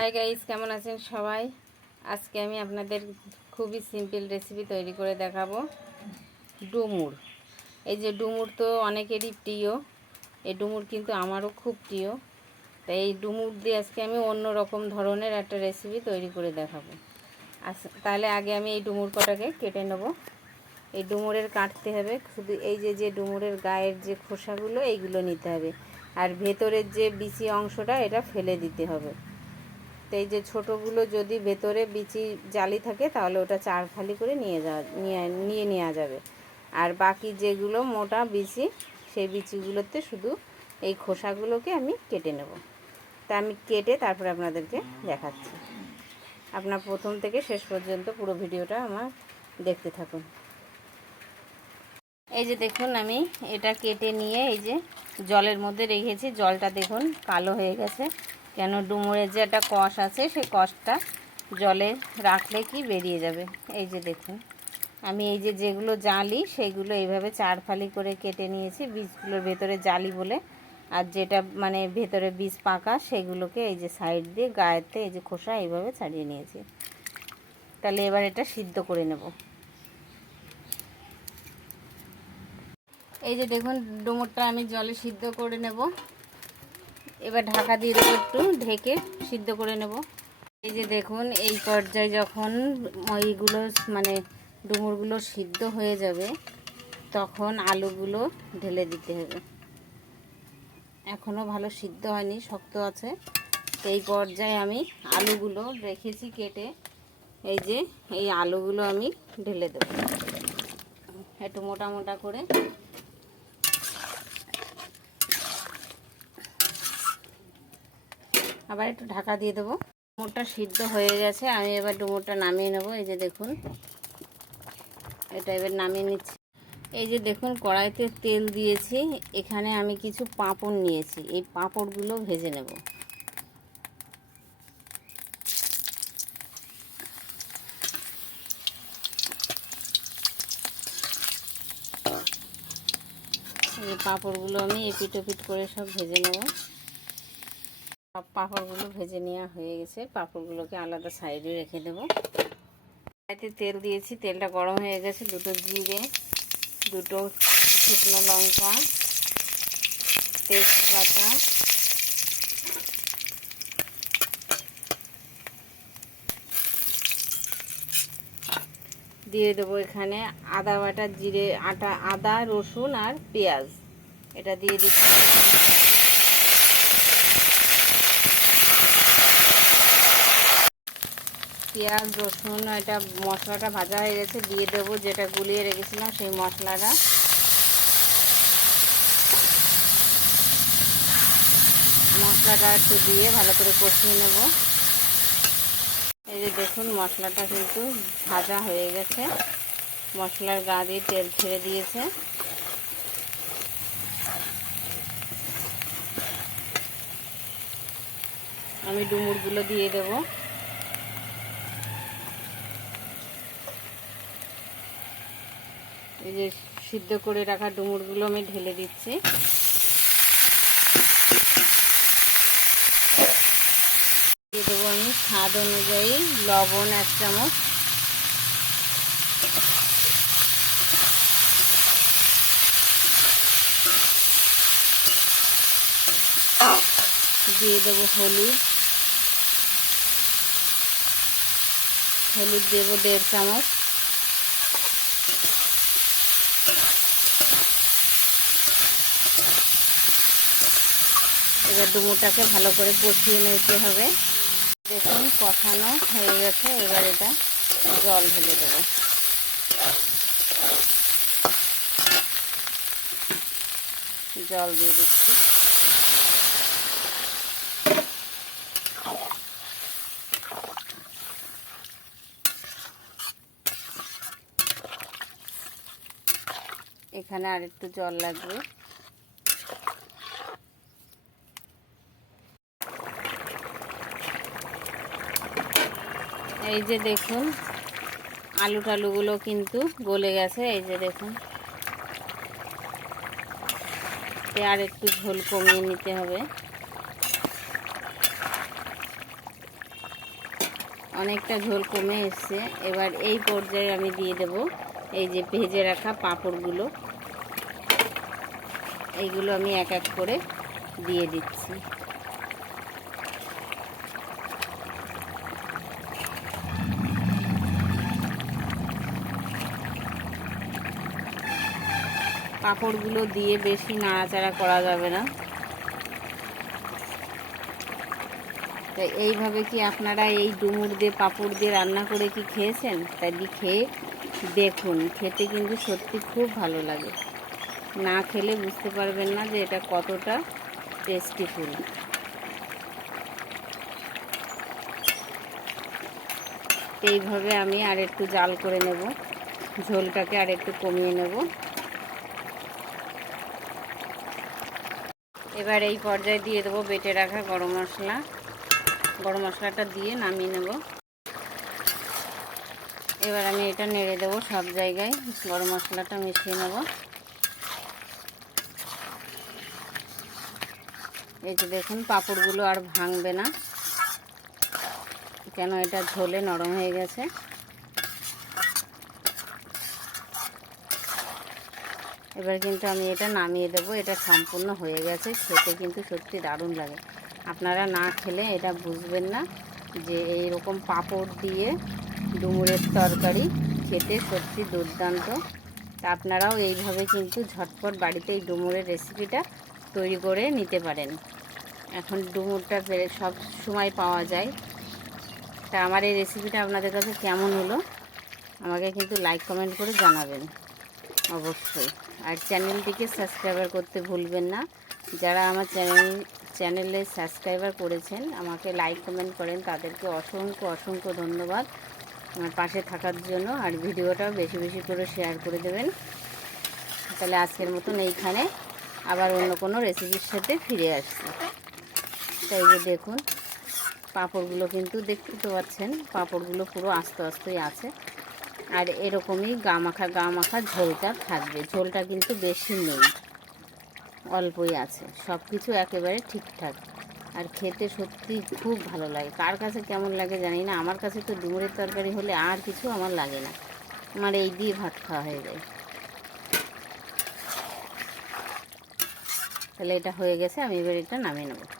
Hi guys কেমন আছেন সবাই? আজকে আমি আপনাদের খুবই সিম্পল রেসিপি তৈরি করে দেখাবো। ডুমুর। এই যে ডুমুর তো অনেকেরই প্রিয়। এই ডুমুর কিন্তু আমারও খুব প্রিয়। তাই এই ডুমুর দিয়ে আজকে আমি অন্য রকম ধরনের একটা রেসিপি তৈরি করে দেখাবো। তাহলে আগে আমি এই ডুমুর কটাকে কেটে নেব। এই ডুমুরের কাটতে হবে। শুধু এই যে যে ডুমুরের গায়ের যে খোসাগুলো, এইগুলো নিতে হবে। আর ভেতরের যে বিচি অংশটা, এটা ফেলে দিতে হবে। তো এই যে ছোটোগুলো যদি ভেতরে বিচি জালি থাকে, তাহলে ওটা চার ফালি করে নিয়ে যাওয়া নিয়ে নিয়ে নেওয়া যাবে। আর বাকি যেগুলো মোটা বিচি, সেই বিচিগুলোতে শুধু এই খোসাগুলোকে আমি কেটে নেব। তা আমি কেটে তারপরে আপনাদেরকে দেখাচ্ছি। আপনার প্রথম থেকে শেষ পর্যন্ত পুরো ভিডিওটা আমার দেখতে থাকুন। এই যে দেখুন আমি এটা কেটে নিয়ে এই যে জলের মধ্যে রেখেছি। জলটা দেখুন কালো হয়ে গেছে। কেন ডুমুরের যে একটা কষ আছে, সেই কষটা জলে রাখলে কি বেরিয়ে যাবে? এই যে দেখুন। আমি এই যে যেগুলো জালি সেইগুলো এইভাবে চার ফালি করে কেটে নিয়েছি, বীজগুলোর ভেতরে জালি বলে। আর যেটা মানে ভেতরে বীজ পাকা, সেগুলোকে এই যে সাইড দিয়ে গায়েতে এই যে খোসা এইভাবে ছাড়িয়ে নিয়েছি। তাহলে এবার এটা সিদ্ধ করে নেব। এই যে দেখুন, ডুমুরটা আমি জলে সিদ্ধ করে নেব। এবার ঢাকা দিয়ে দেবো একটু, ঢেকে সিদ্ধ করে নেব। এই যে দেখুন, এই পর্যায়ে যখন এইগুলো মানে ডুমুরগুলো সিদ্ধ হয়ে যাবে, তখন আলুগুলো ঢেলে দিতে হবে। এখনও ভালো সিদ্ধ হয়নি, শক্ত আছে। এই পর্যায়ে আমি আলুগুলো রেখেছি কেটে, এই যে এই আলুগুলো আমি ঢেলে দেবো। একটু মোটা মোটা করে আবার একটু ঢাকা দিয়ে দেবো। ডুমুরটা সিদ্ধ হয়ে গেছে, আমি এবার ডুমুরটা নামিয়ে নেব, এই যে দেখুন। এটা এবার নামিয়ে নিচ্ছি। এই যে দেখুন, কড়াইতে তেল দিয়েছি, এখানে আমি কিছু পাঁপড় নিয়েছি, এই পাঁপড়গুলো ভেজে নেব। এই পাঁপড়গুলো আমি এপিট ওপিট করে সব ভেজে নেব। সব পাঁপড়গুলো ভেজে নেওয়া হয়ে গেছে। পাঁপড়গুলোকে আলাদা সাইডে রেখে দেবো। কড়াইতে তেল দিয়েছি, তেলটা গরম হয়ে গেছে, দুটো জিরে, দুটো শুকনো লঙ্কা, তেজপাতা, দিয়ে দেবো এখানে আদা বাটা, জিরে আটা, আদা, রসুন আর পেঁয়াজ। এটা দিয়ে দিচ্ছি। পেঁয়াজ, রসুন, এটা মশলাটা ভাজা হয়ে গেছে, দিয়ে দেবো যেটা গুলিয়ে রেখেছিলাম সেই মশলাটা। মশলাটা একটু দিয়ে ভালো করে কষিয়ে নেব। এই যে দেখুন, মশলাটা কিন্তু ভাজা হয়ে গেছে। মশলার গা দিয়ে তেল ছেড়ে দিয়েছে। আমি ডুমুরগুলো দিয়ে দেবো। এই যে সিদ্ধ করে রাখা ডুমুরগুলো আমি ঢেলে দিচ্ছি। দিয়ে দেবো আমি স্বাদ অনুযায়ী লবণ এক চামচ। দিয়ে দেবো হলুদ। হলুদ দেবো দেড় চামচ। এবার ডুমুরটাকে ভালো করে কষিয়ে নিতে হবে। দেখুন, কষানো হয়ে গেছে। এবার এটা জল ঢেলে দেবো। জল দিয়ে দিচ্ছি। এখানে আর একটু জল লাগবে। এই যে দেখুন আলু টালুগুলো কিন্তু গলে গেছে, এই যে দেখুন। আর একটু ঝোল কমিয়ে নিতে হবে। অনেকটা ঝোল কমে এসছে। এবার এই পর্যায়ে আমি দিয়ে দেব এই যে ভেজে রাখা পাঁপড়গুলো। এইগুলো আমি এক এক করে দিয়ে দিচ্ছি। পাঁপড়গুলো দিয়ে বেশি নাড়াচাড়া করা যাবে না। তো এইভাবে কি আপনারা এই ডুমুর দিয়ে পাঁপড় দিয়ে রান্না করে কি খেয়েছেন? তাই খেয়ে দেখুন, খেতে কিন্তু সত্যি খুব ভালো লাগে। না খেলে বুঝতে পারবেন না যে এটা কতটা টেস্টিফুল এইভাবে আমি আর একটু জাল করে নেব, ঝোলটাকে আর একটু কমিয়ে নেব। এবার এই পর্যায়ে দিয়ে দেবো বেটে রাখা গরম মশলা। গরম মশলাটা দিয়ে নামিয়ে নেব। এবার আমি এটা নেড়ে দেবো সব জায়গায়। গরম মশলাটা মিশিয়ে নেব। এই যে দেখুন, পাঁপড়গুলো আর ভাঙবে না। কেন এটা ঝোলে নরম হয়ে গেছে। এবার কিন্তু আমি এটা নামিয়ে দেব। এটা সম্পূর্ণ হয়ে গেছে, খেতে কিন্তু সত্যি দারুণ লাগে। আপনারা না খেলে এটা বুঝবেন না যে এই রকম পাঁপড় দিয়ে ডুমুরের তরকারি খেতে সত্যি দুর্দান্ত। তা আপনারাও এইভাবে কিন্তু ঝটপট বাড়িতে এই ডুমুরের রেসিপিটা তৈরি করে নিতে পারেন। এখন ডুমুরটা বেড়ে সব সময় পাওয়া যায়। তা আমার এই রেসিপিটা আপনাদের কাছে কেমন হলো? আমাকে কিন্তু লাইক কমেন্ট করে জানাবেন। অবশ্যই। আর চ্যানেলটিকে সাবস্ক্রাইবার করতে ভুলবেন না। যারা আমার চ্যানেল, চ্যানেলে সাবস্ক্রাইবার করেছেন, আমাকে লাইক, কমেন্ট করেন, তাদেরকে অসংখ্য অসংখ্য ধন্যবাদ আমার পাশে থাকার জন্য। আর ভিডিওটাও বেশি বেশি করে শেয়ার করে দেবেন। তাহলে আজকের মতন এইখানে আবার অন্য কোনো রেসিপির সাথে ফিরে আসছি। তাই যে দেখুন, পাঁপড়গুলো কিন্তু দেখতে তো পাচ্ছেন, পাঁপড়গুলো পুরো আস্তে, আস্তেই আছে। আর এরকমই গা মাখা গা মাখা ঝোলটা থাকবে। ঝোলটা কিন্তু বেশি নেই, অল্পই আছে। সব কিছু একেবারে ঠিকঠাক। আর খেতে সত্যি খুব ভালো লাগে। কার কাছে কেমন লাগে জানি না। আমার কাছে তো ডুমুরের তরকারি হলে আর কিছু আমার লাগে না। আমার এই দিয়ে ভাত খাওয়া হয়ে যায়। তাহলে এটা হয়ে গেছে, আমি এবার এটা নামিয়ে নেব।